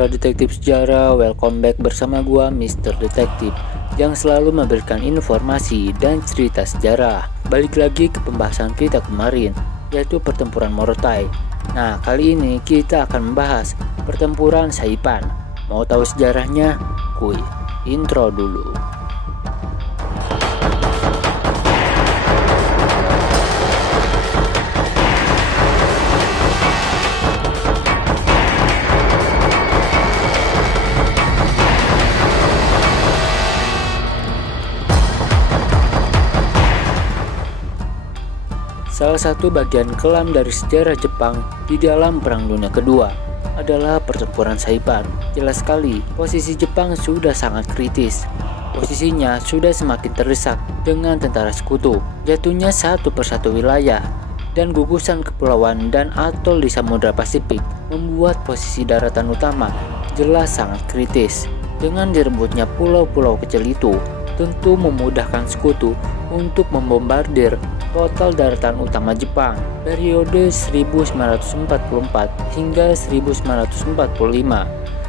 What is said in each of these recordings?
para detektif sejarah, welcome back bersama gua Mr. Detektif yang selalu memberikan informasi dan cerita sejarah. Balik lagi ke pembahasan kita kemarin, yaitu pertempuran Morotai. Nah, kali ini kita akan membahas pertempuran Saipan. Mau tahu sejarahnya? Kuy, intro dulu. Salah satu bagian kelam dari sejarah Jepang di dalam Perang Dunia Kedua adalah pertempuran Saipan. Jelas sekali, posisi Jepang sudah sangat kritis. Posisinya sudah semakin terdesak dengan tentara sekutu. Jatuhnya satu persatu wilayah dan gugusan kepulauan dan atol di Samudra Pasifik membuat posisi daratan utama jelas sangat kritis. Dengan direbutnya pulau-pulau kecil itu, tentu memudahkan sekutu untuk membombardir total daratan utama Jepang periode 1944 hingga 1945.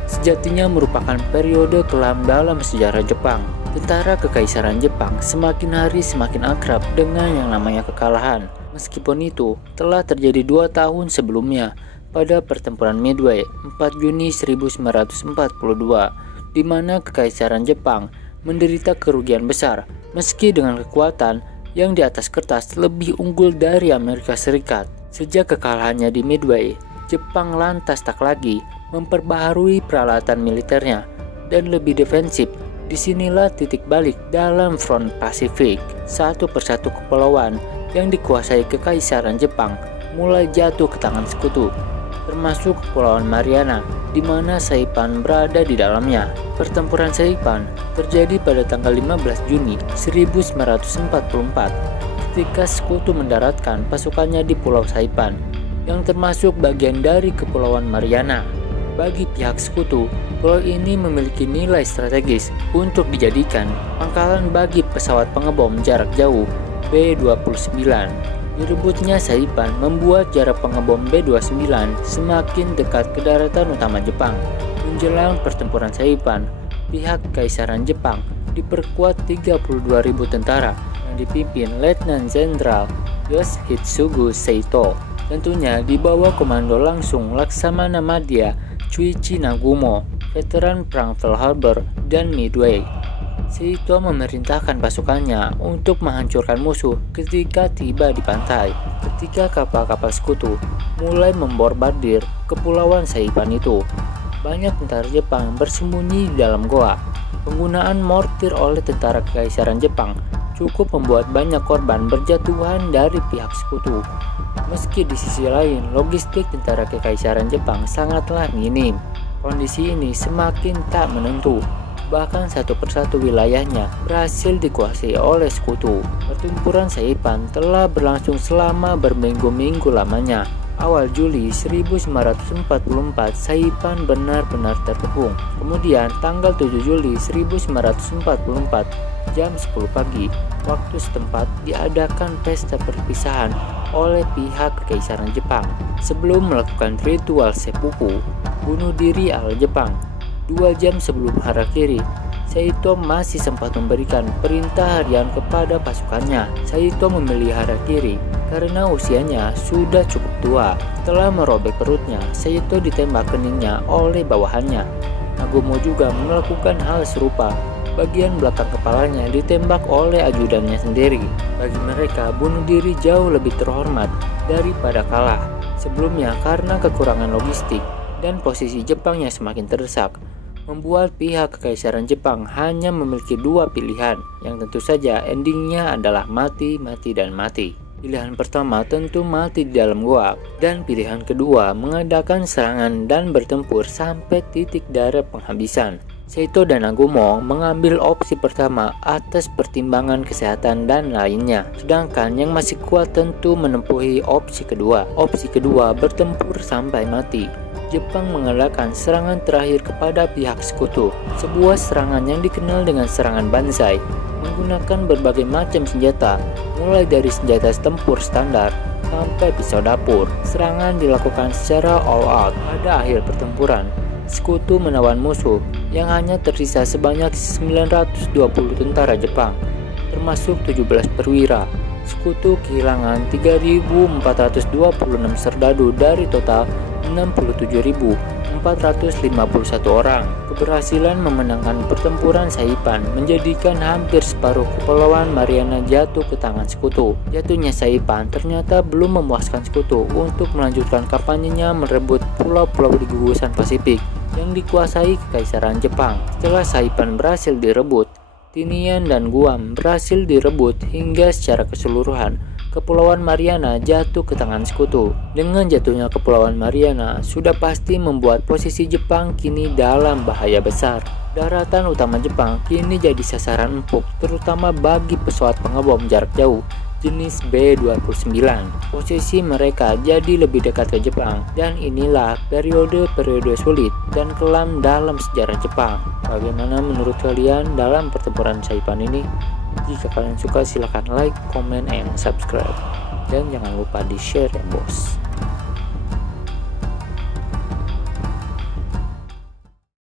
Sejatinya merupakan periode kelam dalam sejarah Jepang. Tentara Kekaisaran Jepang semakin hari semakin akrab dengan yang namanya kekalahan. Meskipun itu telah terjadi 2 tahun sebelumnya pada pertempuran Midway 4 Juni 1942, di mana Kekaisaran Jepang menderita kerugian besar meski dengan kekuatan yang di atas kertas lebih unggul dari Amerika Serikat. Sejak kekalahannya di Midway, Jepang lantas tak lagi memperbaharui peralatan militernya dan lebih defensif. Disinilah titik balik dalam front Pasifik. Satu persatu kepulauan yang dikuasai Kekaisaran Jepang mulai jatuh ke tangan sekutu, termasuk Kepulauan Mariana, di mana Saipan berada di dalamnya. Pertempuran Saipan terjadi pada tanggal 15 Juni 1944 ketika sekutu mendaratkan pasukannya di Pulau Saipan yang termasuk bagian dari Kepulauan Mariana. Bagi pihak sekutu, pulau ini memiliki nilai strategis untuk dijadikan pangkalan bagi pesawat pengebom jarak jauh B-29. Direbutnya Saipan membuat jarak pengebom B-29 semakin dekat ke daratan utama Jepang. Menjelang pertempuran Saipan, pihak Kekaisaran Jepang diperkuat 32.000 tentara yang dipimpin Letnan Jenderal Yoshitsugu Saito. Tentunya di bawah komando langsung Laksamana Madya Chuichi Nagumo, veteran perang Pearl Harbor dan Midway. Saito memerintahkan pasukannya untuk menghancurkan musuh ketika tiba di pantai. Ketika kapal-kapal sekutu mulai membombardir kepulauan Saipan itu, banyak tentara Jepang bersembunyi di dalam goa. Penggunaan mortir oleh tentara Kekaisaran Jepang cukup membuat banyak korban berjatuhan dari pihak sekutu. Meski di sisi lain, logistik tentara Kekaisaran Jepang sangatlah minim. Kondisi ini semakin tak menentu. Bahkan satu persatu wilayahnya berhasil dikuasai oleh sekutu. Pertempuran Saipan telah berlangsung selama berminggu-minggu lamanya. Awal Juli 1944 Saipan benar-benar terkepung. Kemudian tanggal 7 Juli 1944 jam 10 pagi waktu setempat diadakan pesta perpisahan oleh pihak Kekaisaran Jepang sebelum melakukan ritual seppuku, bunuh diri ala Jepang. 2 jam sebelum harakiri, Saito masih sempat memberikan perintah harian kepada pasukannya. Saito memilih harakiri karena usianya sudah cukup tua. Setelah merobek perutnya, Saito ditembak keningnya oleh bawahannya. Nagumo juga melakukan hal serupa. Bagian belakang kepalanya ditembak oleh ajudannya sendiri. Bagi mereka, bunuh diri jauh lebih terhormat daripada kalah. Sebelumnya, karena kekurangan logistik dan posisi Jepang yang semakin terdesak, membuat pihak Kekaisaran Jepang hanya memiliki 2 pilihan, yang tentu saja endingnya adalah mati, mati, dan mati. Pilihan pertama tentu mati di dalam goa, dan pilihan kedua mengadakan serangan dan bertempur sampai titik darah penghabisan. Saito dan Nagumo mengambil opsi pertama atas pertimbangan kesehatan dan lainnya, sedangkan yang masih kuat tentu menempuhi opsi kedua. Opsi kedua bertempur sampai mati. Jepang mengadakan serangan terakhir kepada pihak sekutu, sebuah serangan yang dikenal dengan serangan Banzai, menggunakan berbagai macam senjata, mulai dari senjata tempur standar sampai pisau dapur. Serangan dilakukan secara all out pada akhir pertempuran. sekutu menawan musuh yang hanya tersisa sebanyak 920 tentara Jepang, termasuk 17 perwira. Sekutu kehilangan 3.426 serdadu dari total 67.451 orang. Keberhasilan memenangkan pertempuran Saipan menjadikan hampir separuh Kepulauan Mariana jatuh ke tangan sekutu. Jatuhnya Saipan ternyata belum memuaskan sekutu untuk melanjutkan kampanyenya merebut pulau-pulau di gugusan Pasifik yang dikuasai Kekaisaran Jepang. Setelah Saipan berhasil direbut, Tinian dan Guam berhasil direbut hingga secara keseluruhan Kepulauan Mariana jatuh ke tangan sekutu. Dengan jatuhnya Kepulauan Mariana sudah pasti membuat posisi Jepang kini dalam bahaya besar. Daratan utama Jepang kini jadi sasaran empuk terutama bagi pesawat pengebom jarak jauh jenis B-29. Posisi mereka jadi lebih dekat ke Jepang, dan inilah periode-periode sulit dan kelam dalam sejarah Jepang. Bagaimana menurut kalian dalam pertempuran Saipan ini? Jika kalian suka silahkan like, comment, and subscribe. Dan jangan lupa di share ya bos.